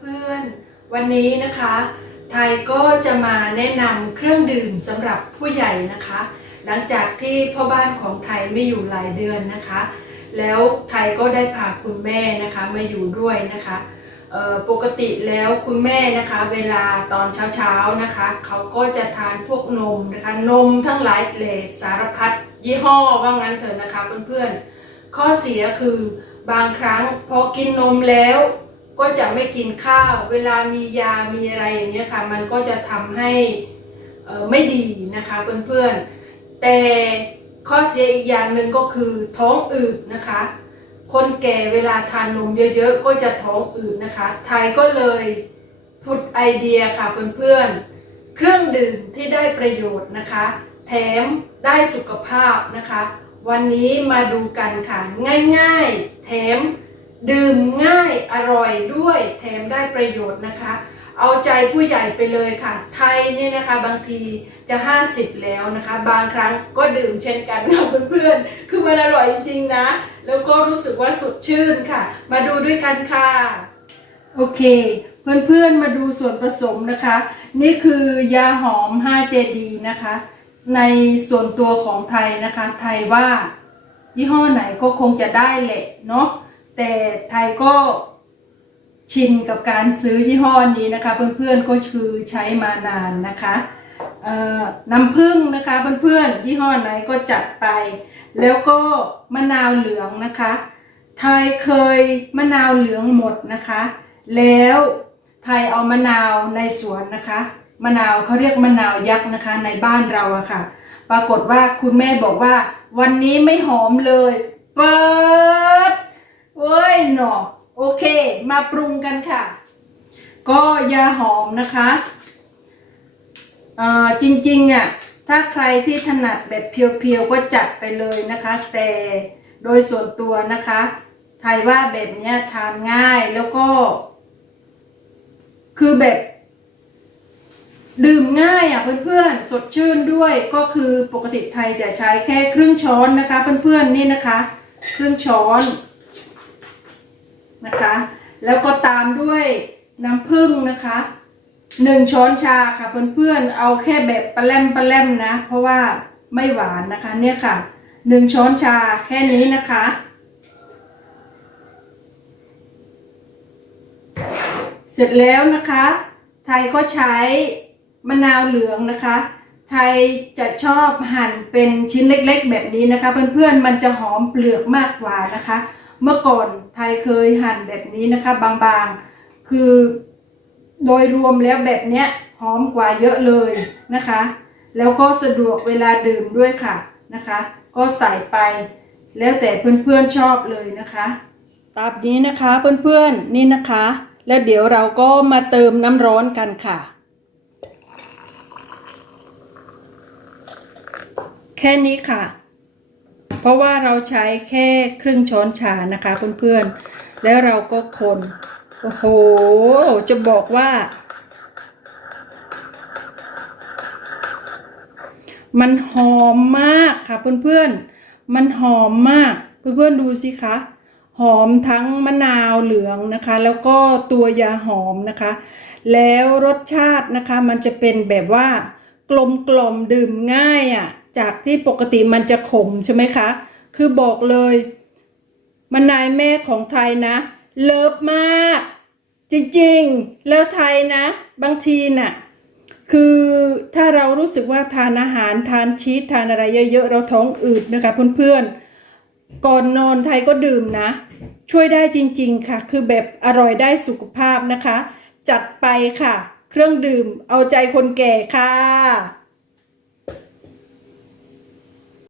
เพื่อนๆ วันนี้นะคะ ไทยก็จะมาแนะนำเครื่องดื่มสำหรับผู้ใหญ่นะคะ หลังจากที่พ่อบ้านของไทยไม่อยู่หลายเดือนนะคะ แล้วไทยก็ได้พาคุณแม่นะคะมาอยู่ด้วยนะคะปกติแล้วคุณแม่นะคะ เวลาตอนเช้าๆนะคะเขาก็จะทานพวกนมนะคะ นมทั้งหลายเลยสารพัดยี่ห้อว่างั้นเถอะนะคะเพื่อนๆข้อเสียคือบางครั้งพอกินนมแล้ว ก็จะไม่กินข้าว เวลามียา มีอะไรอย่างเงี้ยค่ะ มันก็จะทำให้ไม่ดีนะคะเพื่อนๆ แต่ข้อเสียอีกอย่างหนึ่งก็คือท้องอืดนะคะ คนแก่เวลาทานนมเยอะๆ ก็จะท้องอืดนะคะ ไทยก็เลยพุดไอเดียค่ะเพื่อนๆ เครื่องดื่มที่ได้ประโยชน์นะคะ แถมได้สุขภาพนะคะ วันนี้มาดูกันค่ะ ง่ายๆ แถม ดื่มง่ายอร่อยด้วยแถมได้ประโยชน์นะคะ เอาใจผู้ใหญ่ไปเลยค่ะ ไทยเนี่ยนะคะบางทีจะ 50 แล้วนะคะ บางครั้งก็ดื่มเช่นกันค่ะเพื่อนๆคือมันอร่อยจริงๆนะ แล้วก็รู้สึกว่าสดชื่นค่ะ มาดูด้วยกันค่ะ โอเค เพื่อนๆมาดูส่วนผสมนะคะ นี่คือยาหอม 5JD นะคะ ในส่วนตัวของไทยนะคะ ไทยว่ายี่ห้อไหนก็คงจะได้แหละเนาะ แต่ไทยก็ชินกับการซื้อยี่ห้อนี้นะคะ เพื่อนๆก็คือใช้มานานนะคะน้ำผึ้งนะคะเพื่อนๆยี่ห้อไหนก็จัดไป แล้วก็มะนาวเหลืองนะคะ ไทยเคยมะนาวเหลืองหมดนะคะ แล้วไทยเอามะนาวในสวนนะคะ มะนาวเขาเรียกมะนาวยักษ์นะคะในบ้านเราอะค่ะ ปรากฏว่าคุณแม่บอกว่า วันนี้ไม่หอมเลยเปิด เว้ยหนอโอเค มาปรุงกันค่ะ ก็ยาหอมนะคะเอ่อจริงๆอะถ้าใครที่ถนัดแบบเพียวๆก็จัดไปเลยนะคะ แต่โดยส่วนตัวนะคะไทยว่าแบบเนี้ยทานง่ายแล้วก็ คือแบบ ดื่มง่ายอะเพื่อนๆ สดชื่นด้วยก็คือปกติไทยจะใช้แค่ครึ่งช้อนนะคะ เพื่อนๆนี่นะคะ ครึ่งช้อน นะคะ แล้วก็ตามด้วยน้ำผึ้งนะคะหนึ่งช้อนชาค่ะเพื่อนๆเอาแค่แบบปลาแลมปลาแลมนะ เพราะว่าไม่หวานนะคะเนี่ยค่ะหนึ่งช้อนชาแค่นี้นะคะ เสร็จแล้วนะคะ ไทยก็ใช้มะนาวเหลืองนะคะ ไทยจะชอบหั่นเป็นชิ้นเล็กๆ แบบนี้นะคะ เพื่อนๆมันจะหอมเปลือกมากกว่านะคะ เมื่อก่อนไทยเคยหั่นแบบนี้นะคะ บางๆ คือโดยรวมแล้วแบบเนี้ยหอมกว่าเยอะเลยนะคะ แล้วก็สะดวกเวลาดื่มด้วยค่ะนะคะ ก็ใส่ไป แล้วแต่เพื่อนๆชอบเลยนะคะตามนี้นะคะเพื่อนๆนี่นะคะ แล้วเดี๋ยวเราก็มาเติมน้ำร้อนกันค่ะ แค่นี้ค่ะ เพราะว่าเราใช้แค่ครึ่งช้อนชานะคะเพื่อนๆ แล้วเราก็คน โอ้โห จะบอกว่า มันหอมมากค่ะเพื่อนๆ มันหอมมากเพื่อนๆดูสิคะหอมทั้งมะนาวเหลืองนะคะ แล้วก็ตัวยาหอมนะคะ แล้วรสชาตินะคะมันจะเป็นแบบว่ากลมกล่อมดื่มง่ายอะ่ะ จากที่ปกติมันจะขมใช่ไหมคะ คือบอกเลยมันนายแม่ของไทยนะ เลิฟมาก จริงๆ แล้วไทยนะ บางทีน่ะคือถ้าเรารู้สึกว่าทานอาหารทานชีสทานอะไรเยอะๆ เราท้องอืดนะคะเพื่อนๆ ก่อนนอนไทยก็ดื่มนะ ช่วยได้จริงๆค่ะ คือแบบอร่อยได้สุขภาพนะคะ จัดไปค่ะ เครื่องดื่มเอาใจคนแก่ค่ะ